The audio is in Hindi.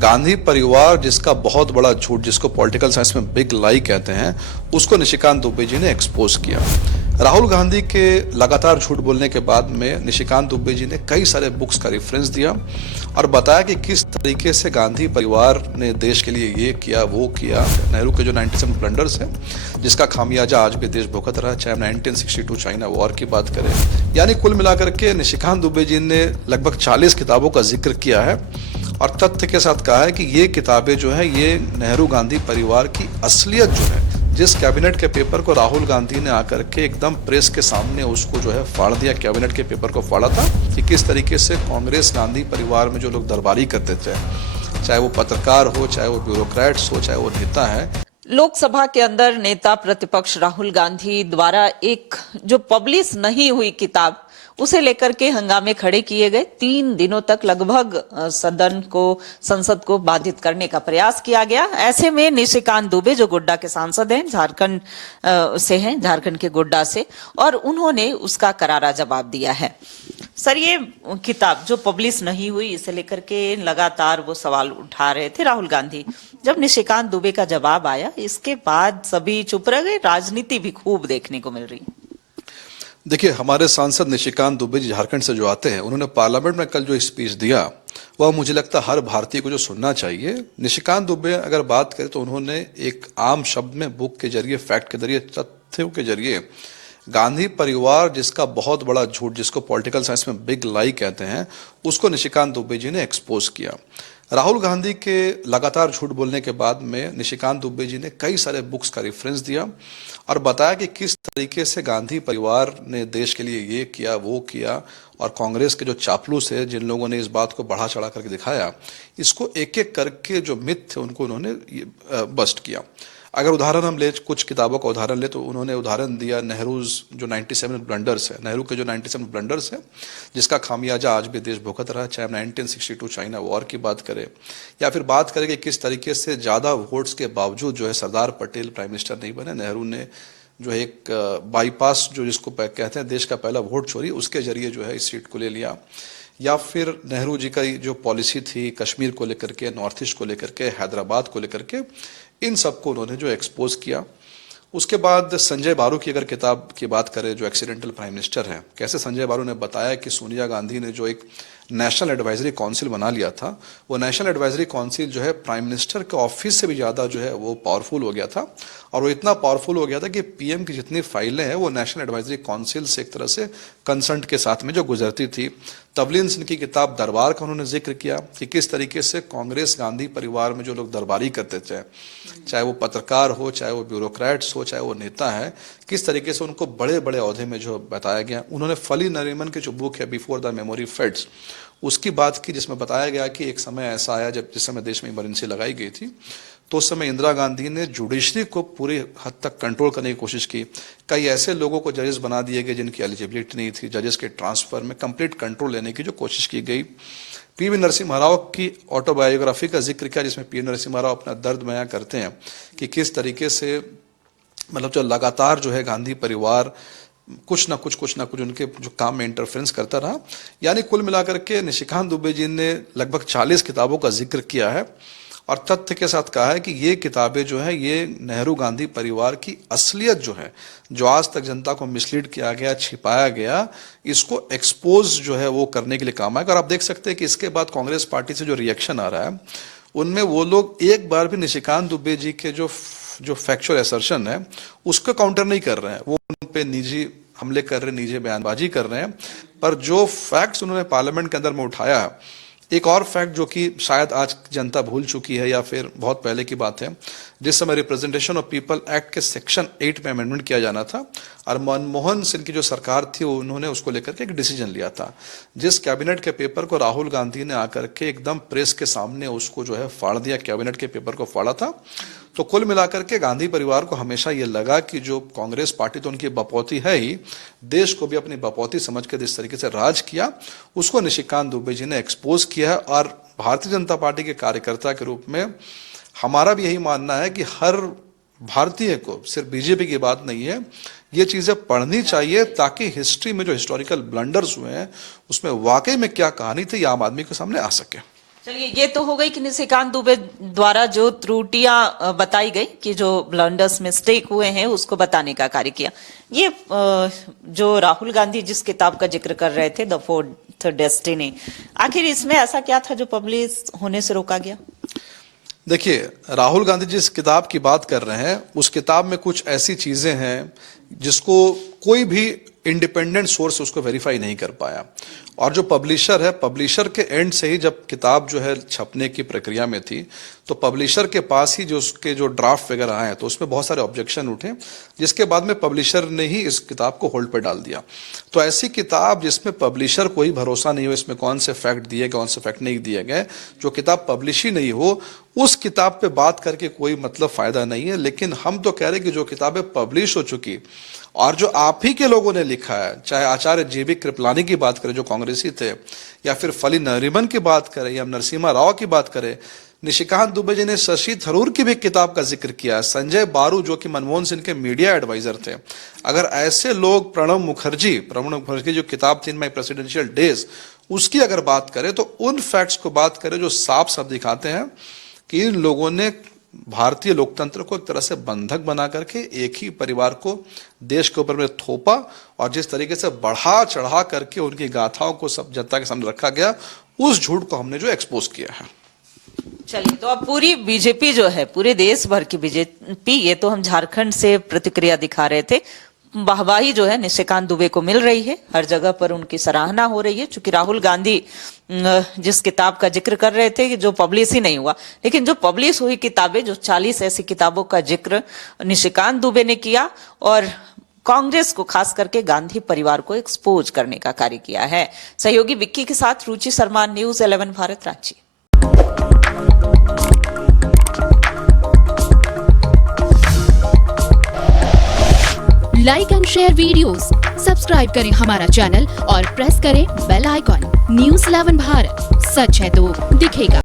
गांधी परिवार जिसका बहुत बड़ा झूठ, जिसको पॉलिटिकल साइंस में बिग लाई कहते हैं, उसको निशिकांत दुबे जी ने एक्सपोज किया। राहुल गांधी के लगातार झूठ बोलने के बाद में निशिकांत दुबे जी ने कई सारे बुक्स का रेफरेंस दिया और बताया कि किस तरीके से गांधी परिवार ने देश के लिए ये किया वो किया। नेहरू के जो 97 ब्लंडर्स हैं, जिसका खामियाजा आज भी देश भुगत रहा है, चाहे 1962 चाइना वॉर की बात करें। यानी कुल मिलाकर के निशिकांत दुबे जी ने लगभग 40 किताबों का जिक्र किया है और तथ्य के साथ कहा है कि ये किताबें जो है ये नेहरू गांधी परिवार की असलियत जो है, जिस कैबिनेट के पेपर को राहुल गांधी ने आकर के एकदम प्रेस के सामने उसको जो है फाड़ दिया, कैबिनेट के पेपर को फाड़ा था कि किस तरीके से कांग्रेस गांधी परिवार में जो लोग दरबारी करते थे, चाहे वो पत्रकार हो, चाहे वो ब्यूरोक्रेट्स हो, चाहे वो नेता है। लोकसभा के अंदर नेता प्रतिपक्ष राहुल गांधी द्वारा एक जो पब्लिश नहीं हुई किताब, उसे लेकर के हंगामे खड़े किए गए। 3 दिनों तक लगभग संसद को बाधित करने का प्रयास किया गया। ऐसे में निशिकांत दुबे जो गोड्डा के सांसद हैं, झारखंड से हैं, झारखंड के गोड्डा से, और उन्होंने उसका करारा जवाब दिया है। सर, ये किताब जो पब्लिश नहीं हुई, इसे लेकर के लगातार वो सवाल उठा रहे थे राहुल गांधी। जब निशिकांत दुबे का जवाब आया, इसके बाद सभी चुप रह गए। राजनीति भी खूब देखने को मिल रही। देखिए, हमारे सांसद निशिकांत दुबे जी झारखंड से जो आते हैं, उन्होंने पार्लियामेंट में कल जो स्पीच दिया वह मुझे लगता है हर भारतीय को जो सुनना चाहिए। निशिकांत दुबे अगर बात करें तो उन्होंने एक आम शब्द में, बुक के जरिए, फैक्ट के जरिए, तथ्यों के जरिए गांधी परिवार जिसका बहुत बड़ा झूठ, जिसको पॉलिटिकल साइंस में बिग लाई कहते हैं, उसको निशिकांत दुबे जी ने एक्सपोज किया। राहुल गांधी के लगातार झूठ बोलने के बाद में निशिकांत दुबे जी ने कई सारे बुक्स का रेफरेंस दिया और बताया कि किस तरीके से गांधी परिवार ने देश के लिए ये किया वो किया और कांग्रेस के जो चापलूस है, जिन लोगों ने इस बात को बढ़ा चढ़ा करके दिखाया, इसको एक एक करके जो मिथ थे उनको उन्होंने बस्ट किया। अगर उदाहरण हम ले, कुछ किताबों का उदाहरण ले, तो उन्होंने उदाहरण दिया नेहरूज जो 97 ब्लंडर्स है, नेहरू के जो 97 ब्लंडर्स है, जिसका खामियाजा आज भी देश भुगत रहा है, चाहे 1962 चाइना वॉर की बात करें या फिर बात करें कि किस तरीके से ज़्यादा वोट्स के बावजूद जो है सरदार पटेल प्राइम मिनिस्टर नहीं बने। नेहरू ने जो है एक बाईपास, जो जिसको कहते हैं देश का पहला वोट चोरी, उसके जरिए जो है इस सीट को ले लिया। या फिर नेहरू जी का जो पॉलिसी थी कश्मीर को लेकर के, नॉर्थ ईस्ट को लेकर के, हैदराबाद को लेकर के, इन सबको उन्होंने जो एक्सपोज किया। उसके बाद संजय बारू की अगर किताब की बात करें, जो एक्सीडेंटल प्राइम मिनिस्टर हैं, कैसे संजय बारू ने बताया कि सोनिया गांधी ने जो एक नेशनल एडवाइजरी काउंसिल बना लिया था, वो नेशनल एडवाइजरी काउंसिल जो है प्राइम मिनिस्टर के ऑफिस से भी ज़्यादा जो है वो पावरफुल हो गया था और वो इतना पावरफुल हो गया था कि पीएम की जितनी फाइलें हैं वो नेशनल एडवाइजरी काउंसिल से एक तरह से कंसर्ट के साथ में जो गुजरती थी। तवलीन सिंह की किताब दरबार का उन्होंने जिक्र किया कि किस तरीके से कांग्रेस गांधी परिवार में जो लोग दरबारी करते थे, चाहे वो पत्रकार हो, चाहे वो ब्यूरोक्रेट्स हो, चाहे वो नेता है, किस तरीके से उनको बड़े बड़े ओहदे में जो बताया गया। उन्होंने फली नरीमन की जो बुक है बिफोर द मेमोरी फेड्स, उसकी बात की, जिसमें बताया गया कि एक समय ऐसा आया जब जिस समय देश में इमरजेंसी लगाई गई थी, तो उस समय इंदिरा गांधी ने जुडिशरी को पूरी हद तक कंट्रोल करने की कोशिश की। कई ऐसे लोगों को जजेस बना दिए गए जिनकी एलिजिबिलिटी नहीं थी, जजेस के ट्रांसफर में कंप्लीट कंट्रोल लेने की जो कोशिश की गई। पीवी नरसिम्हा राव की ऑटोबायोग्राफी का जिक्र किया, जिसमें पीवी नरसिम्हा राव अपना दर्द बयां करते हैं कि किस तरीके से मतलब जो लगातार जो है गांधी परिवार कुछ ना कुछ उनके जो काम में इंटरफेरेंस करता रहा। यानी कुल मिलाकर के निशिकांत दुबे जी ने लगभग 40 किताबों का जिक्र किया है और तथ्य के साथ कहा है कि ये किताबें जो है ये नेहरू गांधी परिवार की असलियत जो है, जो आज तक जनता को मिसलीड किया गया, छिपाया गया, इसको एक्सपोज जो है वो करने के लिए काम आएगा। और आप देख सकते हैं कि इसके बाद कांग्रेस पार्टी से जो रिएक्शन आ रहा है, उनमें वो लोग एक बार भी निशिकांत दुबे जी के जो फैक्चुअल असर्शन है उसको काउंटर नहीं कर रहे हैं। वो उन पे निजी हमले कर रहे हैं, निजी बयानबाजी कर रहे हैं, पर जो फैक्ट्स उन्होंने पार्लियामेंट के अंदर में उठाया, एक और फैक्ट जो कि शायद आज जनता भूल चुकी है या फिर बहुत पहले की बात है, जिस समय रिप्रेजेंटेशन ऑफ पीपल एक्ट के सेक्शन 8 में अमेंडमेंट किया जाना था और मनमोहन सिंह की जो सरकार थी उन्होंने उसको लेकर के एक डिसीजन लिया था, जिस कैबिनेट के पेपर को राहुल गांधी ने आकर के एकदम प्रेस के सामने उसको जो है फाड़ दिया, कैबिनेट के पेपर को फाड़ा था। तो कुल मिलाकर के गांधी परिवार को हमेशा ये लगा कि जो कांग्रेस पार्टी तो उनकी बपौती है ही, देश को भी अपनी बपौती समझ के जिस तरीके से राज किया, उसको निशिकांत दुबे जी ने एक्सपोज किया है। और भारतीय जनता पार्टी के कार्यकर्ता के रूप में हमारा भी यही मानना है कि हर भारतीय को, सिर्फ बीजेपी की बात नहीं है, ये चीजें पढ़नी चाहिए ताकि हिस्ट्री में जो हिस्टोरिकल ब्लंडर्स हुए हैं उसमें वाकई में क्या कहानी थी ये आम आदमी के सामने आ सके। चलिए, ये तो हो गई कि निशिकांत दुबे द्वारा जो त्रुटियां बताई गई कि जो ब्लंडर्स मिस्टेक हुए हैं उसको बताने का कार्य किया। ये जो राहुल गांधी जिस किताब का जिक्र कर रहे थे, द फोर्थ डेस्टिनी, आखिर इसमें ऐसा क्या था जो पब्लिश होने से रोका गया? देखिए, राहुल गांधी जिस किताब की बात कर रहे हैं उस किताब में कुछ ऐसी चीजें हैं जिसको कोई भी इंडिपेंडेंट सोर्स उसको वेरीफाई नहीं कर पाया। और जो पब्लिशर है, पब्लिशर के एंड से ही जब किताब जो है छपने की प्रक्रिया में थी तो पब्लिशर के पास ही जो उसके जो ड्राफ्ट वगैरह आए तो उसमें बहुत सारे ऑब्जेक्शन उठे, जिसके बाद में पब्लिशर ने ही इस किताब को होल्ड पर डाल दिया। तो ऐसी किताब जिसमें पब्लिशर कोई भरोसा नहीं हो इसमें कौन से फैक्ट दिए कौन से फैक्ट नहीं दिए गए, जो किताब पब्लिश ही नहीं हो, उस किताब पे बात करके कोई मतलब फायदा नहीं है। लेकिन हम तो कह रहे हैं कि जो किताबें पब्लिश हो चुकी और जो आप ही के लोगों ने लिखा है, चाहे आचार्य जीवी कृपलानी की बात करें जो कांग्रेसी थे, या फिर फली नरीमन की बात करें, या नरसिम्हा राव की बात करें, निशिकांत दुबे जी ने शशि थरूर की भी किताब का जिक्र किया, संजय बारू जो कि मनमोहन सिंह के मीडिया एडवाइजर थे। अगर ऐसे लोग, प्रणब मुखर्जी जो किताब थी इन माई प्रेसिडेंशियल डेज, उसकी अगर बात करें तो उन फैक्ट्स को बात करें जो साफ साफ दिखाते हैं कि इन लोगों ने भारतीय लोकतंत्र को एक तरह से बंधक बना करके एक ही परिवार को देश के ऊपर में थोपा, और जिस तरीके से बढ़ा चढ़ा करके उनकी गाथाओं को सब जनता के सामने रखा गया, उस झूठ को हमने जो एक्सपोज किया है। चलिए, तो अब पूरी बीजेपी जो है, पूरे देश भर की बीजेपी, ये तो हम झारखंड से प्रतिक्रिया दिखा रहे थे, वाहवाही जो है निशिकांत दुबे को मिल रही है, हर जगह पर उनकी सराहना हो रही है। चूंकि राहुल गांधी जिस किताब का जिक्र कर रहे थे कि जो पब्लिश ही नहीं हुआ, लेकिन जो पब्लिश हुई किताबें, जो 40 ऐसी किताबों का जिक्र निशिकांत दुबे ने किया और कांग्रेस को, खास करके गांधी परिवार को एक्सपोज करने का कार्य किया है। सहयोगी विक्की के साथ Ruchi Sharma, news 11 Bharat, Ranchi. Like and share videos, subscribe करें हमारा चैनल और प्रेस करें बेल आइकॉन। न्यूज़ 11 भारत, सच है तो दिखेगा।